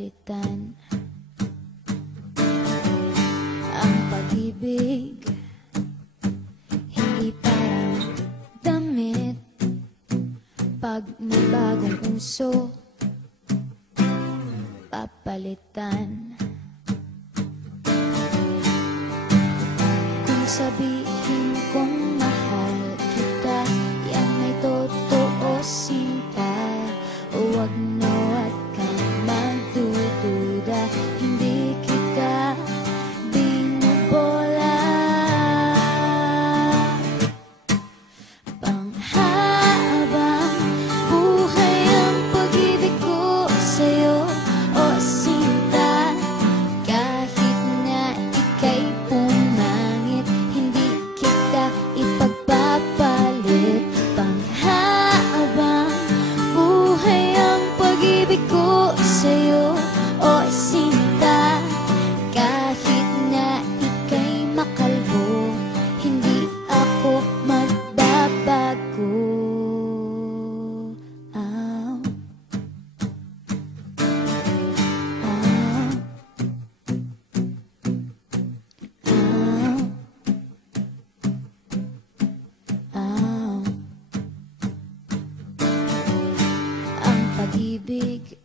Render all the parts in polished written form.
papalitan ang pag-ibig. Hindi parang damit pag may bagong uso, papalitan. Kung sabihin kong mahal kita, yan ay totoo, sinta. Huwag na wag kang magdududa, hindi kita binubola. Panghabang buhay ang pag-ibig ko sa'yo, o sinta. Kahit na ika'y pumangit, hindi kita ipagpapalit. Panghabang buhay ang pag-ibig ko sa'yo, o sinta. Kahit na ika'y makalbo, hindi ako magbabago. Ow. Ow. Ow. Ow. Ang pag-ibig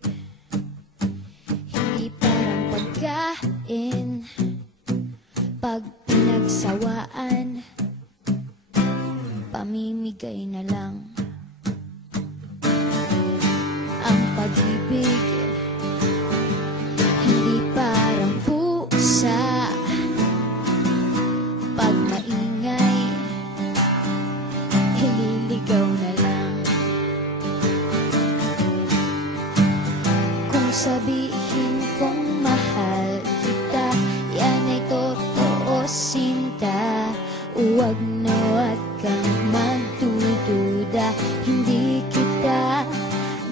hindi parang pagkain, pag pinagsawaan, pamimigay na lang. Ang pag-ibig hindi parang pusa, pag maingay, ililigaw na lang. Kung sabihin kong mahal kita, yan ay totoo, sinta. Huwag na wag kang magdududa, hindi kita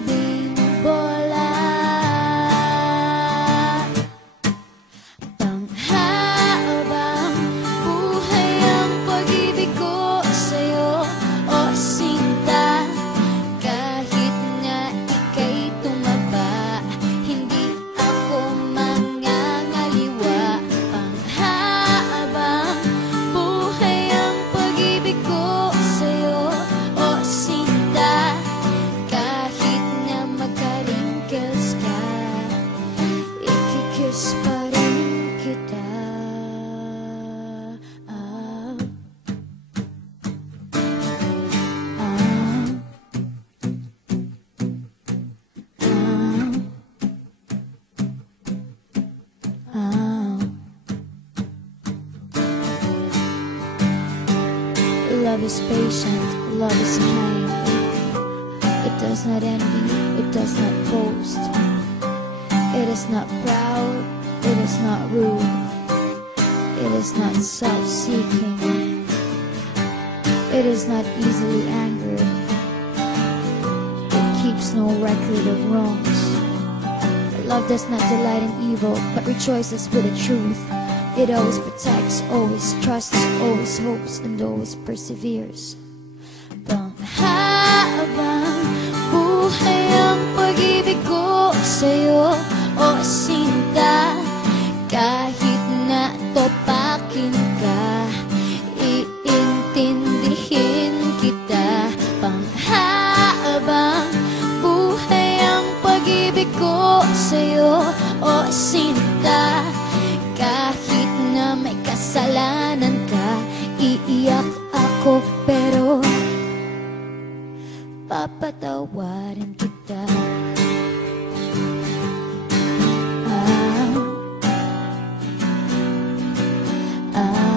binubola. Panghabang buhay ang pag-ibig ko sa'yo, o sinta. Kahit na ika'y tumaba, hindi ako mangangaliwa. Panghabang buhay ang pag-ibig ko sa'yo, o sinta. Kahit na magka-wrinkles ka, ikikiss pa rin kita. Ah. Ah. Ah. Love is patient, love is kind. It does not envy, it does not boast. It is not proud, it is not rude. It is not self-seeking. It is not easily angered. It keeps no record of wrongs. Love does not delight in evil, but rejoices with the truth. It always protects, always trusts, always hopes, and always perseveres. Panghabang buhay ang pag-ibig ko sa'yo, o sinta. Kahit na topakin ka, iintindihin kita. Panghabang buhay ang pag-ibig ko sa'yo, o sinta. Kahit na may kasalanan ka, iiyak ako pero papatawarin kita. Ah. Ah.